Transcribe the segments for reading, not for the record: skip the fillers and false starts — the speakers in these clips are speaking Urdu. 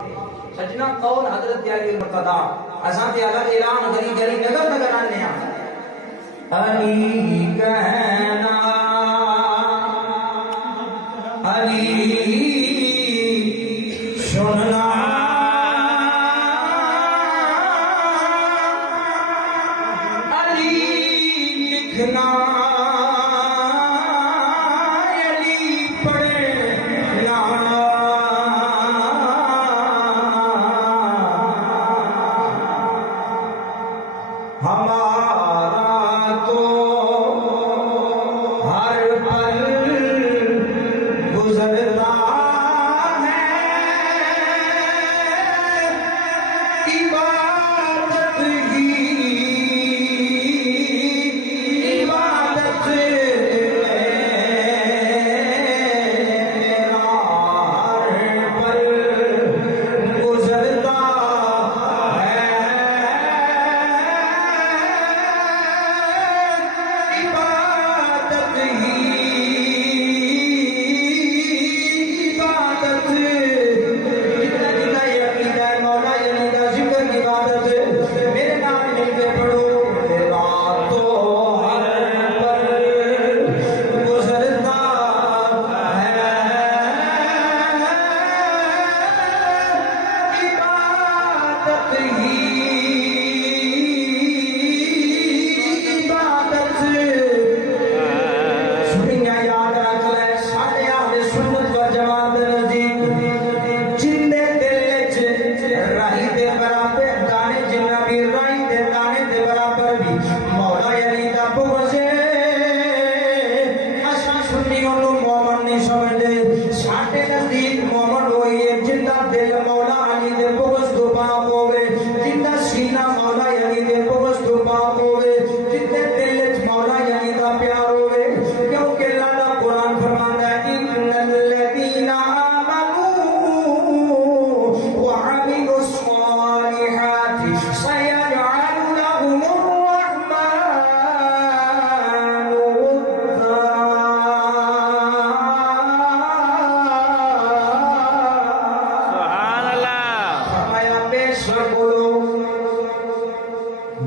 سجنا قول حضرت علی المرتضی اساں تے اگر اعلان کری جڑی نگر نگر آنے ہاں علی کہنا علی سننا علی لکھنا ہمارا تو ہر پل گزرتا ہے عبادت ہی عبادت ہر پل گزرتا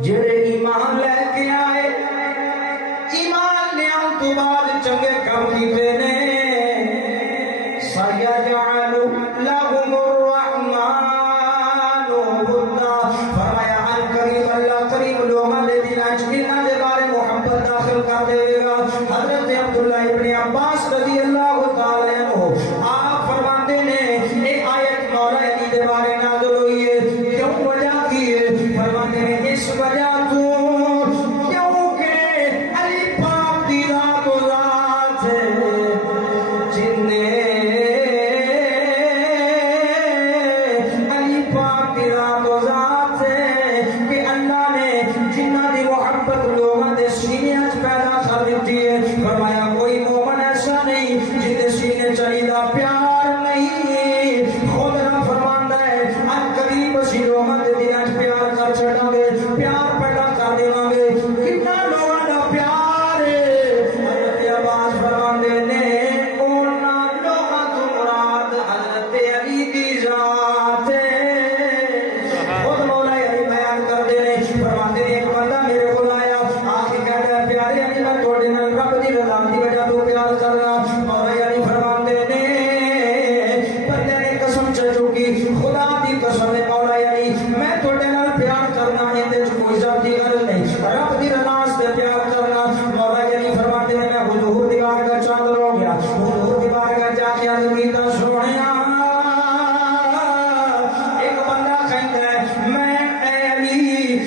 جڑے ایمان لے کے آئے ایمان لے آن تو بعد چنگے کام کیتے نے سَيَجْعَلُ لَهُمُ الرَّحْمَنُ وُدًّا فرمایا ان قریب اللہ قریب لوگوں دے دلوں وچ انہاں دے بارے محبت داخل کر دے گا۔ حضرت عبداللہ ابن عباس رضی اللہ تعالی عنہ آپ فرماتے نے اے آیت مولا علی دے بارے نازل ہوئی ہے، کیوں وجہ کی ہے؟ فرماتے ہیں اس وجہ تو کیونکہ علی پاک دی ذات و ذات ہے جن نے علی پاک دی ذات و ذات ہے کہ اللہ نے جنہ دی محبت لوگوں دے سینے وچ پیدا کر دیتی ہے۔ فرمایا کوئی مومن ایسا نہیں جن دے سینے چاہیدا پیار نہیں، خود نہ فرماندا ہے ان قریب اسی لوگوں دے دلاں وچ پیار کر چھڑاں گے، پیار پیدا کر دیواں گے۔ کتنا لوگوں دا پیار ہے، حضرت عباس فرماندے نے انہاں لوگاں تو مراد حضرت علی دی ذات ہے۔ خود مولا علی بیان کردے نے، فرماندے نے ایک بندہ میرے کول آیا، آکے کہندا ہے پیارے علی میں تواڈے نال رب دی رضا دی وجہ تو پیار کرنا۔ مولا علی فرماندے نے بندے نے قسم چکی خدا دی قسم ہے مولا علی میں تواڈے نال پیار کرنا ہے تے کوئی ذاتی غرض نہیں، رب دی رضا سے پیار کرنا۔ مولا علی فرماتے ہیں میں حضور دی بارگاہ چاندر ہو گیا، حضور دی بارگاہ جا کے عرض کیتا سونیا ایک بندہ کہندا ہے میں اے علی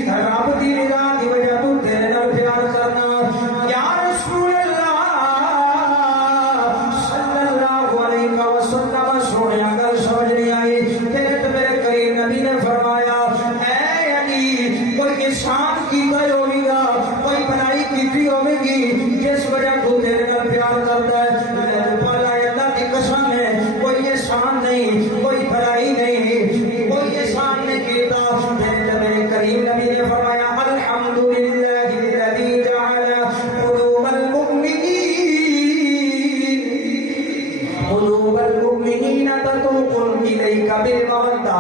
رب دی رضا دی وجہ تو تیرے نال پیار کرنا۔ یا رسول اللہ صلی اللہ علیہ وسلم سونیا گل سمجھ نہیں آئی، تیرے تے میرے کریم نبی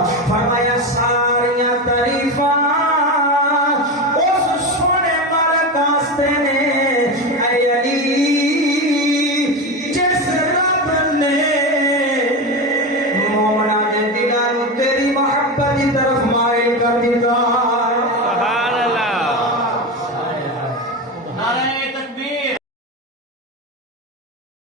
فرمایا ساریاں